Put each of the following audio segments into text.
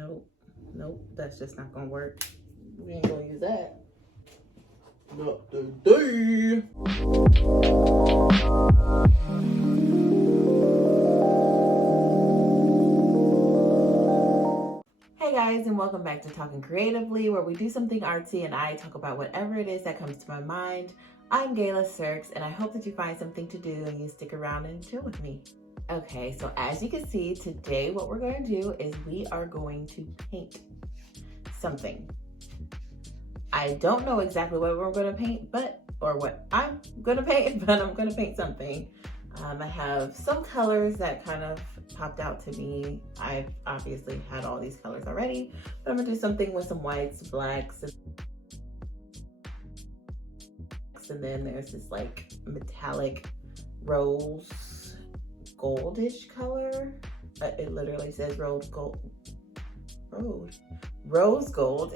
Nope. Nope. That's just not gonna work. We ain't gonna use that. Not today. Hey guys, and welcome back to Talking Creatively, where we do something artsy and I talk about whatever it is that comes to my mind. I'm Gayla Sirks, and I hope that you find something to do and you stick around and chill with me. Okay, so as you can see, today what we're going to do is we are going to paint something. I don't know exactly what we're going to paint, or what I'm going to paint, but I'm going to paint something. I have some colors that kind of popped out to me. I've obviously had all these colors already, but I'm going to do something with some whites, blacks, and then there's this like metallic rose goldish color. It literally says rose gold.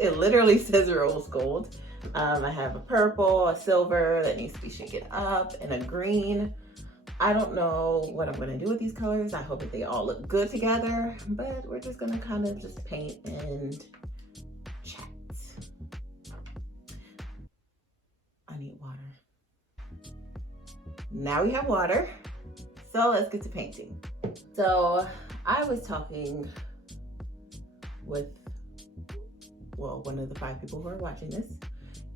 It literally says rose gold. I have a purple, a silver that needs to be shaken up, and a green. I don't know what I'm going to do with these colors. I hope that they all look good together, but we're just going to kind of just paint and chat. I need water. Now we have water, so let's get to painting. So I was talking with, well, one of the 5 people who are watching this,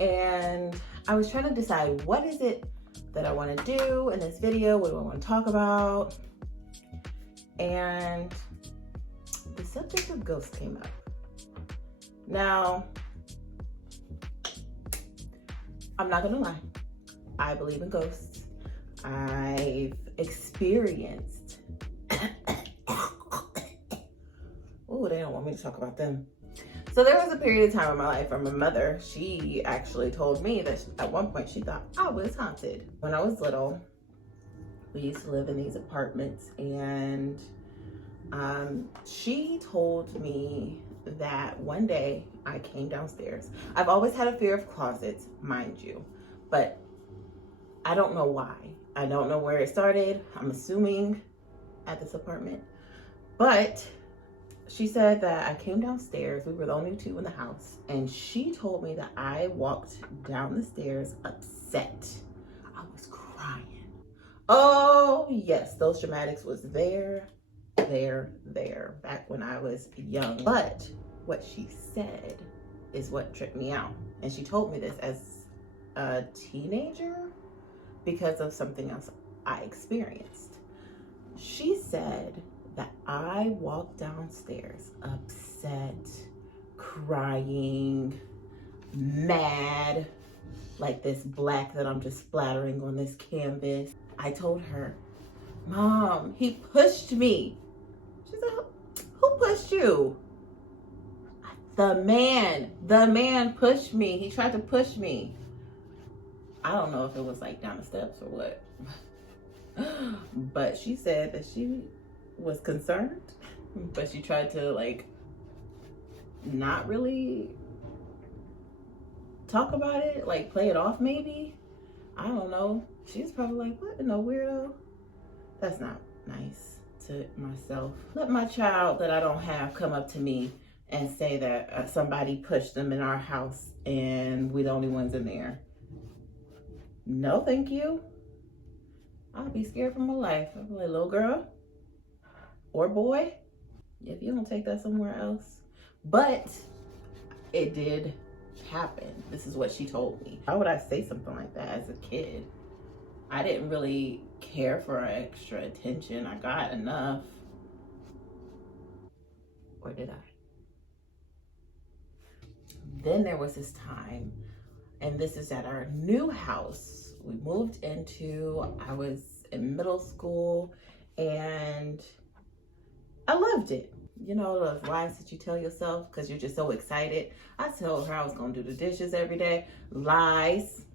and I was trying to decide what is it that I want to do in this video, what do I want to talk about, and the subject of ghosts came up. Now, I'm not gonna lie, I believe in ghosts. I've experienced oh, they don't want me to talk about them. So there was a period of time in my life where my mother, she actually told me that at one point she thought I was haunted. When I was little, we used to live in these apartments, and she told me that one day I came downstairs. I've always had a fear of closets, mind you, but I don't know why. I don't know where it started. I'm assuming at this apartment, but she said that I came downstairs. We were the only 2 in the house, and she told me that I walked down the stairs upset. I was crying. Oh yes, those dramatics was there back when I was young. But what she said is what tripped me out, and she told me this as a teenager because of something else I experienced. She said that I walked downstairs upset, crying, mad, like this black that I'm just splattering on this canvas. I told her, Mom, he pushed me. She said, who pushed you? The man pushed me. He tried to push me. I don't know if it was like down the steps or what, but she said that she was concerned, but she tried to like not really talk about it, like play it off maybe. I don't know. She's probably like, what in a weirdo? That's not nice to myself. Let my child that I don't have come up to me and say that somebody pushed them in our house and we're the only ones in there. No, thank you. I'll be scared for my life. I'll be like, little girl or boy, if you don't take that somewhere else. But it did happen. This is what she told me. Why would I say something like that as a kid? I didn't really care for extra attention. I got enough. Or did I? Then there was this time, and this is at our new house we moved into. I was in middle school and I loved it. You know those lies that you tell yourself because you're just so excited. I told her I was gonna do the dishes every day. Lies.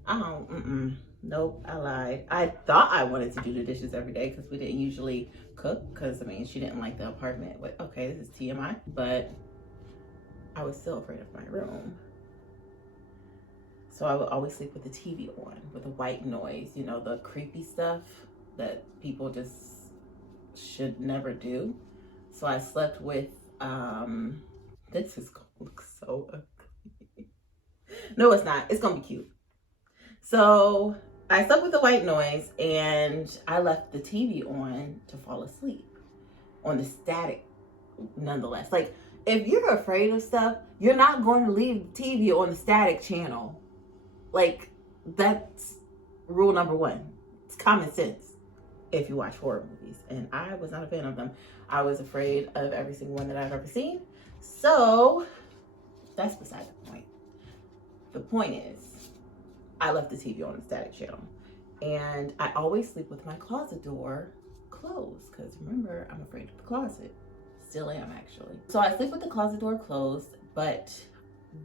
Nope, I lied. I thought I wanted to do the dishes every day because we didn't usually cook, because I mean she didn't like the apartment. But okay, this is TMI. But I was still afraid of my room. So I would always sleep with the TV on, with a white noise, you know, the creepy stuff that people just should never do. So I slept with This is gonna look so ugly. No, it's not. It's gonna be cute. So I slept with the white noise and I left the TV on to fall asleep on the static nonetheless. Like, if you're afraid of stuff, you're not going to leave the TV on the static channel. Like, that's rule number one. It's common sense if you watch horror movies. And I was not a fan of them. I was afraid of every single one that I've ever seen. So that's beside the point. The point is, I left the TV on the static channel. And I always sleep with my closet door closed. Because remember, I'm afraid of the closet. Still am, actually. So I sleep with the closet door closed. But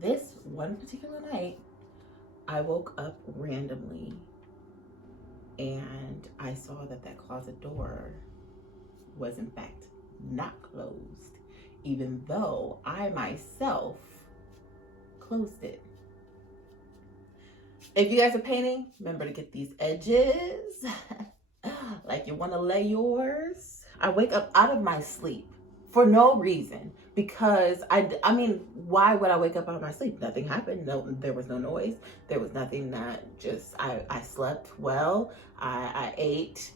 this one particular night, I woke up randomly and I saw that that closet door was in fact not closed, even though I myself closed it. If you guys are painting, remember to get these edges like you want to lay yours. I wake up out of my sleep for no reason, because I mean, why would I wake up out of my sleep? Nothing happened. No, there was no noise. There was nothing. That just, I slept well. I ate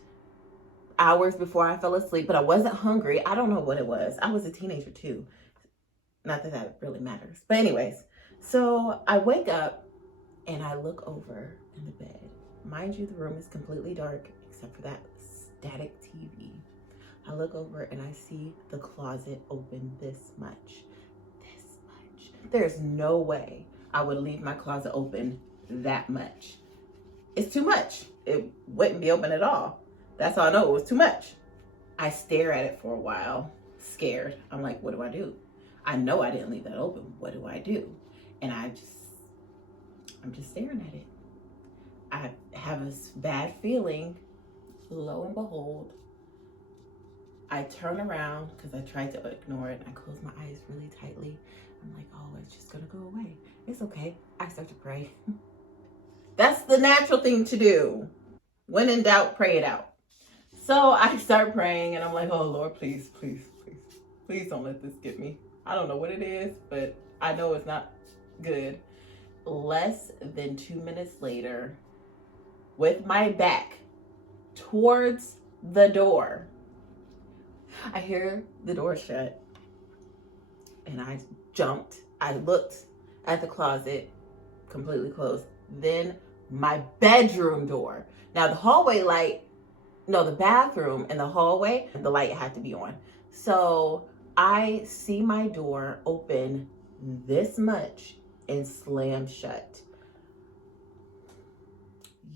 hours before I fell asleep, but I wasn't hungry. I don't know what it was. I was a teenager too. Not that that really matters. But anyways, so I wake up and I look over in the bed. Mind you, the room is completely dark except for that static TV. I look over and I see the closet open this much. This much. There's no way I would leave my closet open that much. It's too much. It wouldn't be open at all. That's all I know. It was too much. I stare at it for a while, scared. I'm like, what do I do? I know I didn't leave that open. What do I do? And I'm just staring at it. I have this bad feeling. Lo and behold, I turn around because I tried to ignore it. I close my eyes really tightly. I'm like, oh, it's just gonna go away. It's okay. I start to pray. That's the natural thing to do. When in doubt, pray it out. So I start praying and I'm like, oh Lord, please, please, please, please don't let this get me. I don't know what it is, but I know it's not good. Less than 2 minutes later, with my back towards the door, I hear the door shut and I jumped. I looked at the closet, completely closed. Then my bedroom door. Now the hallway light, no, the bathroom and the hallway, the light had to be on. So I see my door open this much and slam shut.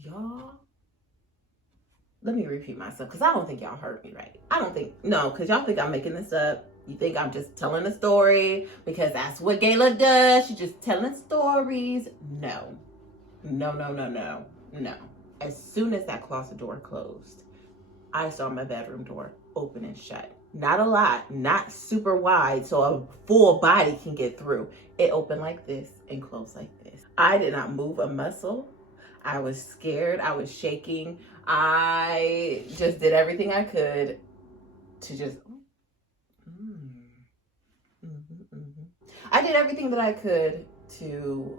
Y'all, let me repeat myself because I don't think y'all heard me right. I don't think, no, because y'all think I'm making this up. You think I'm just telling a story because that's what Gayla does. She's just telling stories. No, no, no, no, no, no. As soon as that closet door closed, I saw my bedroom door open and shut. Not a lot, not super wide so a full body can get through. It opened like this and closed like this. I did not move a muscle. I was scared. I was shaking. I just did everything I could to just... I did everything that I could to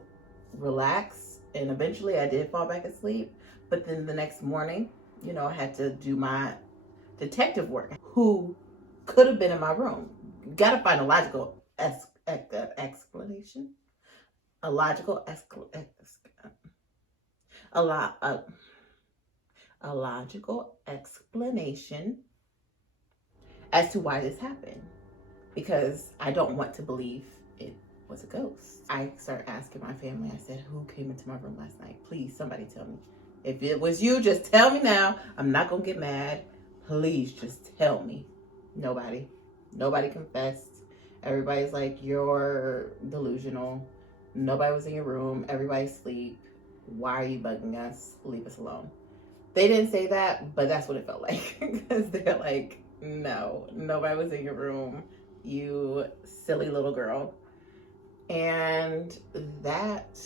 relax, and eventually I did fall back asleep. But then the next morning, you know, I had to do my detective work. Who could have been in my room? You gotta find a logical explanation. A logical a logical explanation as to why this happened, because I don't want to believe it was a ghost. I started asking my family. I said, who came into my room last night? Please, somebody tell me. If it was you, just tell me now. I'm not gonna get mad. Please just tell me. Nobody confessed. Everybody's like, you're delusional. Nobody was in your room. Everybody's asleep. Why are you bugging us? Leave us alone. They didn't say that, but that's what it felt like. Because they're like, no, nobody was in your room. You silly little girl. And that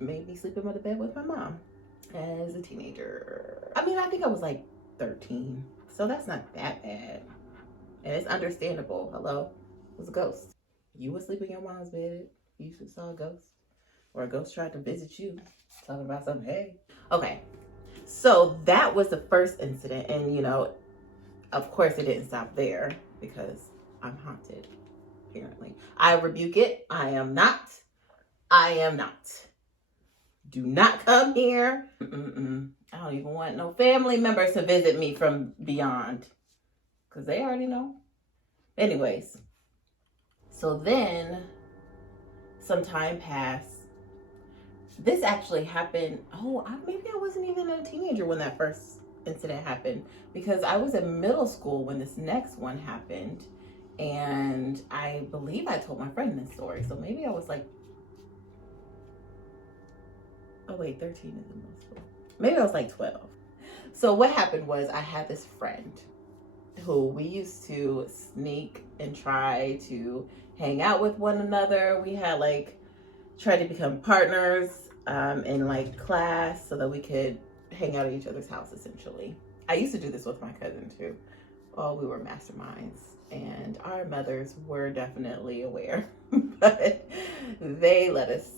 made me sleep in the bed with my mom as a teenager. I mean, I think I was like 13. So that's not that bad. And it's understandable. Hello? was a ghost. You was sleeping in your mom's bed. You just saw a ghost. Or a ghost tried to visit you. Talking about something, hey. Okay. So that was the first incident. And, you know, of course it didn't stop there because I'm haunted, apparently. I rebuke it. I am not. I am not. Do not come here. I don't even want no family members to visit me from beyond. Because they already know. Anyways. So then, some time passed. This actually happened. Maybe I wasn't even a teenager when that first incident happened. Because I was in middle school when this next one happened. And I believe I told my friend this story. So maybe I was like, oh wait, 13 is in middle school. Maybe I was like 12. So what happened was I had this friend who we used to sneak and try to hang out with one another. We had like tried to become partners in like class so that we could hang out at each other's house essentially. I used to do this with my cousin too. Oh, we were masterminds and our mothers were definitely aware, but they let us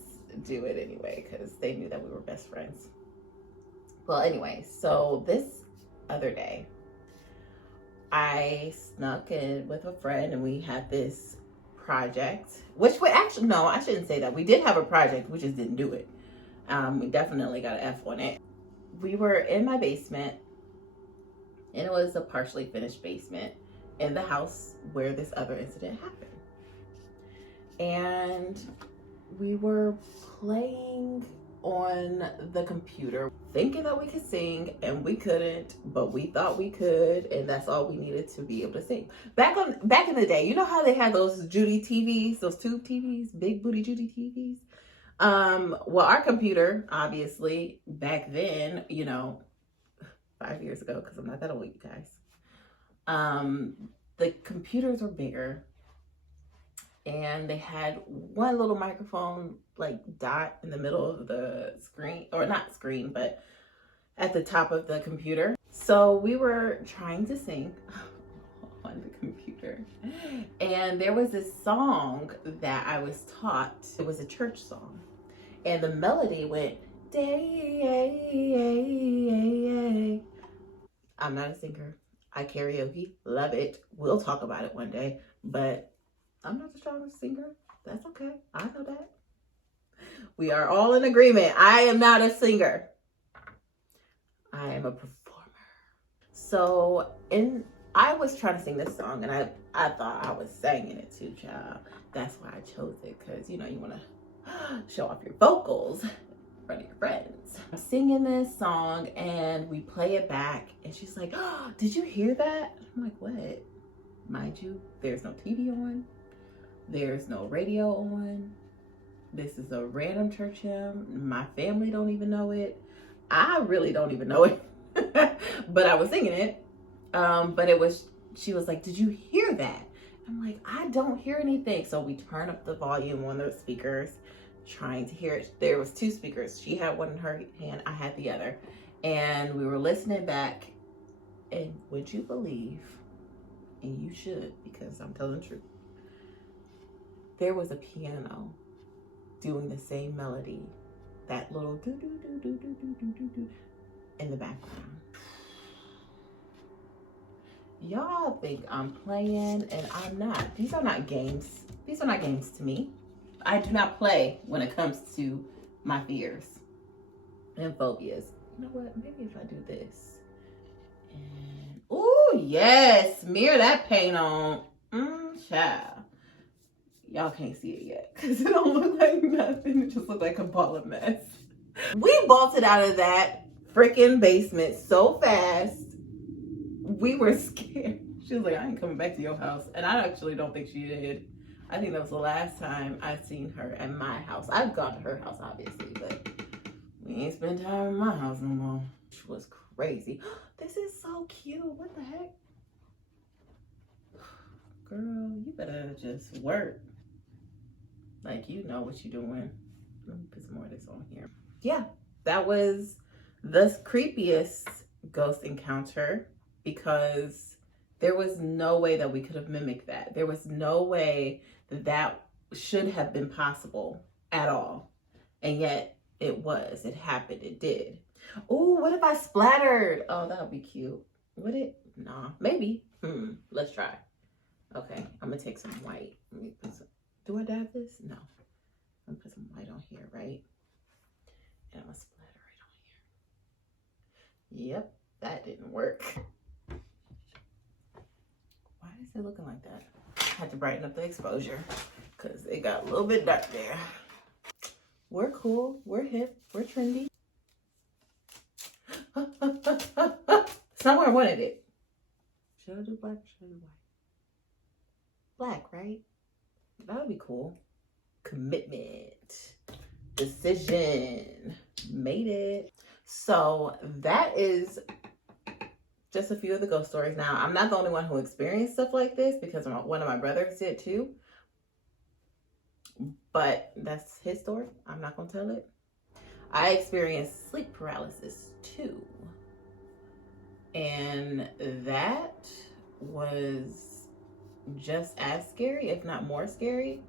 do it anyway because they knew that we were best friends. Well, anyway, so this other day, I snuck in with a friend and we had this project, which would actually, no, I shouldn't say that. We did have a project, we just didn't do it. We definitely got an F on it. We were in my basement and it was a partially finished basement in the house where this other incident happened. And we were playing on the computer, thinking that we could sing, and we couldn't, but we thought we could, and that's all we needed to be able to sing. Back in the day, you know how they had those Judy TVs, those tube TVs, big booty Judy TVs? Well, our computer, obviously, back then, you know, 5 years ago, because I'm not that old, you guys. The computers were bigger. And they had one little microphone like dot in the middle of the screen, or not screen, but at the top of the computer. So we were trying to sing on the computer. And there was this song that I was taught. It was a church song. And the melody went, day. I'm not a singer. I karaoke, love it. We'll talk about it one day, but I'm not the strongest singer. That's okay. I know that. We are all in agreement. I am not a singer. I am a performer. So I was trying to sing this song and I thought I was singing it too, child. That's why I chose it, because you know you want to show off your vocals in front of your friends. I'm singing this song and we play it back and she's like, oh, did you hear that? I'm like, what? Mind you, there's no TV on. There's no radio on. This is a random church hymn. My family don't even know it. I really don't even know it. But I was singing it. But she was like, did you hear that? I'm like, I don't hear anything. So we turn up the volume on those speakers, trying to hear it. There was two speakers. She had one in her hand. I had the other. And we were listening back. And would you believe, and you should, because I'm telling the truth, there was a piano doing the same melody, that little do do do do do do do do do in the background. Y'all think I'm playing, and I'm not. These are not games. These are not games to me. I do not play when it comes to my fears and phobias. You know what? Maybe if I do this. And oh yes, smear that paint on. Child. Y'all can't see it yet because it don't look like nothing. It just looks like a ball of mess. We bolted out of that freaking basement so fast. We were scared. She was like, I ain't coming back to your house. And I actually don't think she did. I think that was the last time I've seen her at my house. I've gone to her house, obviously, but we ain't spent time in my house no more. Which was crazy. This is so cute. What the heck? Girl, you better just work. Like, you know what you're doing. Let me put some more of this on here. Yeah, that was the creepiest ghost encounter because There was no way that we could have mimicked that. There was no way that that should have been possible at all. And yet it was. It happened. It did. Oh, what if I splattered? Oh, that would be cute. Would it? Nah, maybe. Let's try. Okay, I'm gonna take some white. Let me put some, do I dab this? No. I'm gonna put some white on here, right? And I'm gonna splatter right on here. Yep, that didn't work. Why is it looking like that? I had to brighten up the exposure because it got a little bit dark there. We're cool, we're hip, we're trendy. It's not where I wanted it. Should I do black or should I do white? Black, right? That would be cool. Commitment. Decision. Made it. So that is just a few of the ghost stories. Now, I'm not the only one who experienced stuff like this because one of my brothers did too. But that's his story. I'm not going to tell it. I experienced sleep paralysis too. And that was just as scary, if not more scary,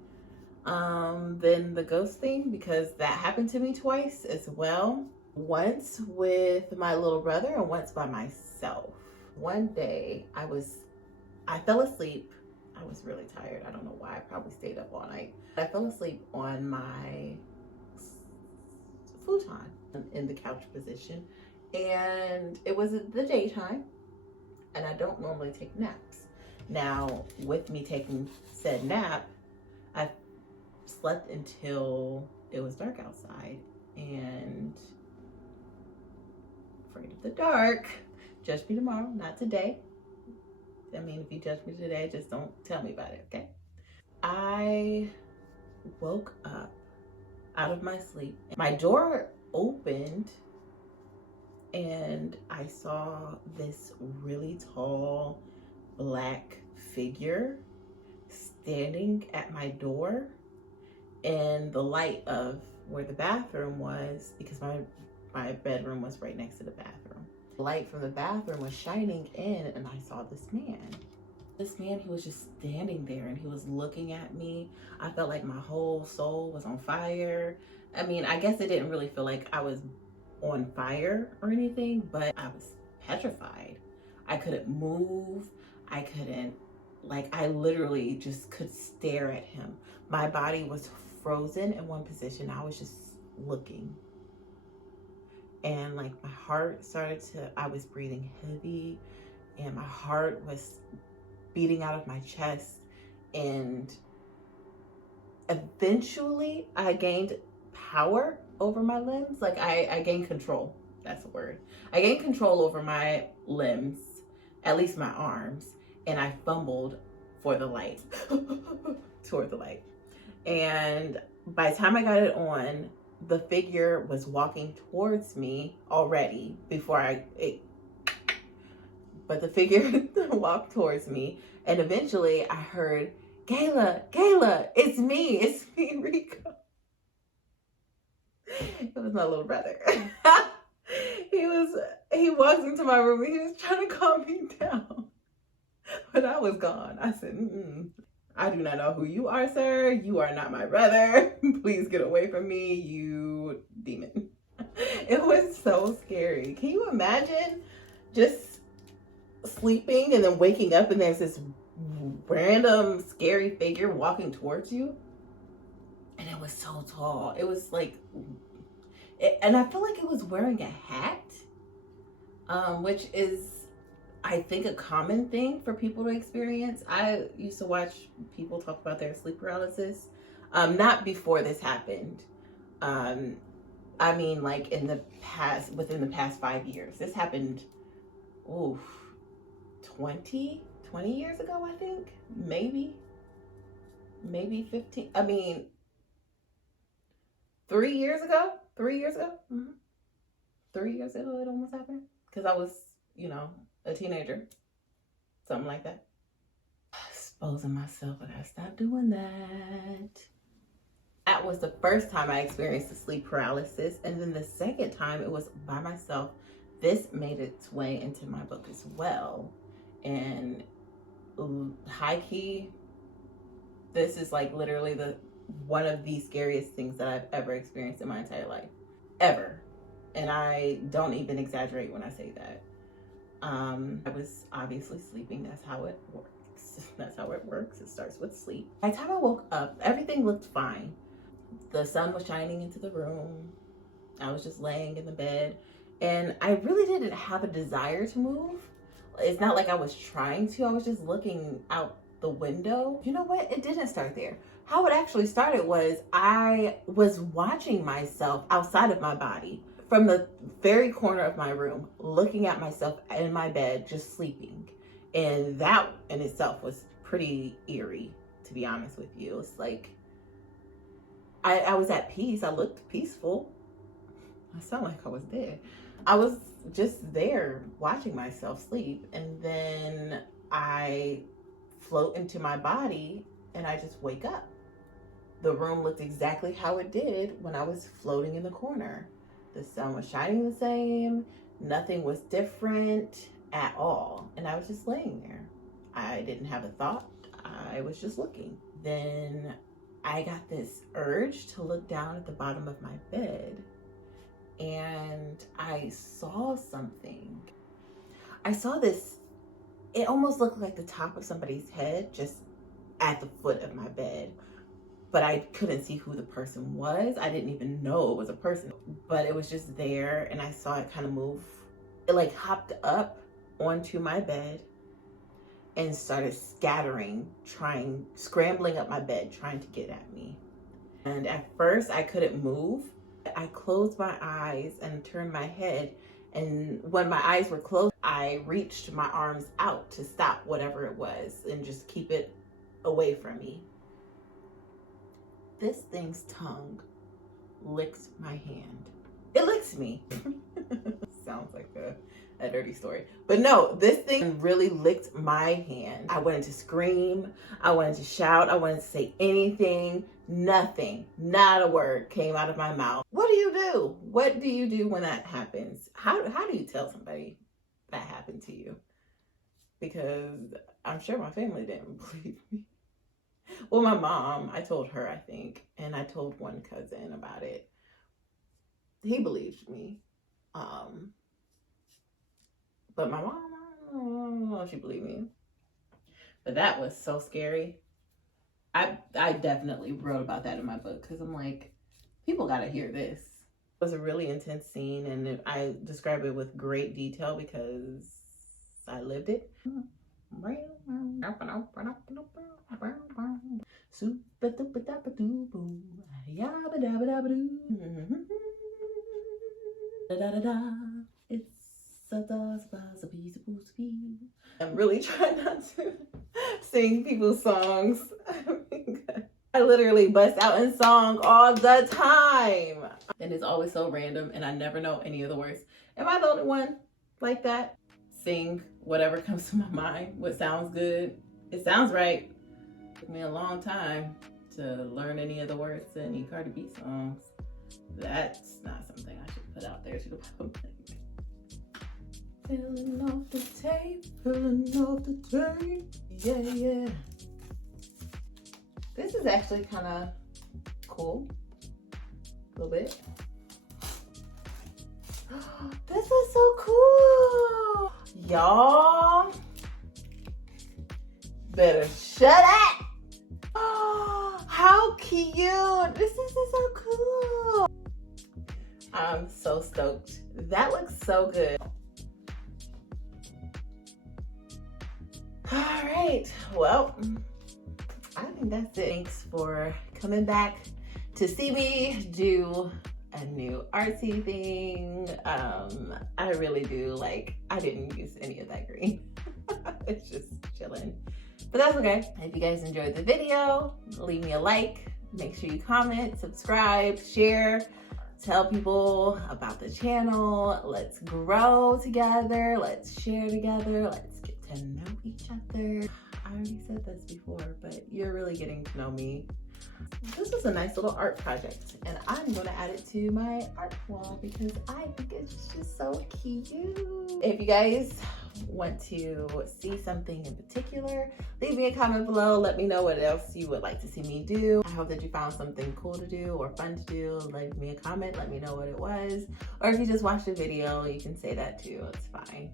than the ghost thing, because that happened to me twice as well. Once with my little brother and once by myself. One day I fell asleep. I was really tired. I don't know why. I probably stayed up all night. I fell asleep on my futon in the couch position, and it was the daytime, and I don't normally take naps. Now, with me taking said nap, I slept until it was dark outside, and afraid of the dark. Judge me tomorrow, not today. I mean, if you judge me today, just don't tell me about it, okay? I woke up out of my sleep. My door opened and I saw this really tall black figure standing at my door in the light of where the bathroom was, because my bedroom was right next to the bathroom. The light from the bathroom was shining in and I saw this man. This man, he was just standing there and he was looking at me. I felt like my whole soul was on fire. I mean, I guess it didn't really feel like I was on fire or anything, but I was petrified. I couldn't move. I couldn't, I literally just could stare at him. My body was frozen in one position. I was just looking. And my heart started to, I was breathing heavy and my heart was beating out of my chest. And eventually I gained power over my limbs. I gained control. That's the word. I gained control over my limbs, at least my arms. And I fumbled for the light, toward the light. And by the time I got it on, the figure was walking towards me already but the figure walked towards me, and eventually I heard, Kayla, it's me, Rico. It was my little brother. He walks into my room and he was trying to calm me down, but I was gone. I said, I do not know who you are, sir. You are not my brother. Please get away from me, you demon. It was so scary. Can you imagine just sleeping and then waking up and there's this random scary figure walking towards you? And it was so tall. It was and I feel like it was wearing a hat, which is, I think, a common thing for people to experience. I used to watch people talk about their sleep paralysis, not before this happened. I mean, within the past 5 years. This happened, 20 years ago, I think. Maybe 15. I mean, 3 years ago. 3 years ago. 3 years ago it almost happened. Because I was, a teenager, something like that. Exposing myself, I gotta stop doing that. That was the first time I experienced the sleep paralysis, and then the second time it was by myself. This made its way into my book as well, and high key, this is like literally one of the scariest things that I've ever experienced in my entire life, ever. And I don't even exaggerate when I say that. I was obviously sleeping. That's how it works. That's how it works. It starts with sleep. By the time I woke up, everything looked fine. The sun was shining into the room. I was just laying in the bed, and I really didn't have a desire to move. It's not like I was trying to. I was just looking out the window. You know what? It didn't start there. How it actually started was I was watching myself outside of my body from the very corner of my room, looking at myself in my bed, just sleeping. And that in itself was pretty eerie, to be honest with you. It's like, I was at peace. I looked peaceful. I sound like I was dead. I was just there watching myself sleep. And then I float into my body and I just wake up. The room looked exactly how it did when I was floating in the corner. The sun was shining the same. Nothing was different at all. And I was just laying there. I didn't have a thought. I was just looking. Then I got this urge to look down at the bottom of my bed. And I saw something. I saw this, it almost looked like the top of somebody's head just at the foot of my bed. But I couldn't see who the person was. I didn't even know it was a person, but it was just there, and I saw it kind of move. It like hopped up onto my bed and started scattering, scrambling up my bed, trying to get at me. And at first I couldn't move. I closed my eyes and turned my head, and when my eyes were closed, I reached my arms out to stop whatever it was and just keep it away from me. This thing's tongue licks my hand. It licks me. Sounds like a dirty story. But no, this thing really licked my hand. I wanted to scream. I wanted to shout. I wanted to say anything. Nothing. Not a word came out of my mouth. What do you do? What do you do when that happens? How do you tell somebody that happened to you? Because I'm sure my family didn't believe me. Well, my mom, I told her, I think, and I told one cousin about it. He believed me. But my mom, I don't know if she believed me. But that was so scary. I definitely wrote about that in my book because I'm like, people got to hear this. It was a really intense scene, and I describe it with great detail because I lived it. I'm really trying not to sing people's songs. I literally bust out in song all the time. And it's always so random and I never know any of the words. Am I the only one like that? Sing whatever comes to my mind, what sounds good. It sounds right. It took me a long time to learn any of the words to any Cardi B songs. That's not something I should put out there to the public. Filling off the tape, filling off the tape. Yeah, yeah. This is actually kind of cool. A little bit. This is so cool. Y'all better shut up. How cute. This is so cool. I'm so stoked. That looks so good. All right. Well, I think that's it. Thanks for coming back to see me do a new artsy thing. I really do I didn't use any of that green. It's just chilling, but that's okay. If you guys enjoyed the video, leave me a like, make sure you comment, subscribe, share, tell people about the channel. Let's grow together, let's share together, let's get to know each other. I already said this before, but you're really getting to know me This is a nice little art project, and I'm going to add it to my art wall because I think it's just so cute. If you guys want to see something in particular, leave me a comment below. Let me know what else you would like to see me do. I hope that you found something cool to do or fun to do. Leave me a comment, let me know what it was. Or if you just watched the video, you can say that too, it's fine.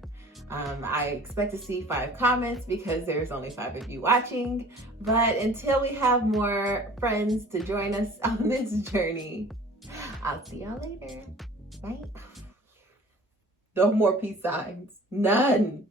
I expect to see 5 comments because there's only 5 of you watching. But until we have more friends to join us on this journey, I'll see y'all later. Bye. No more peace signs. None.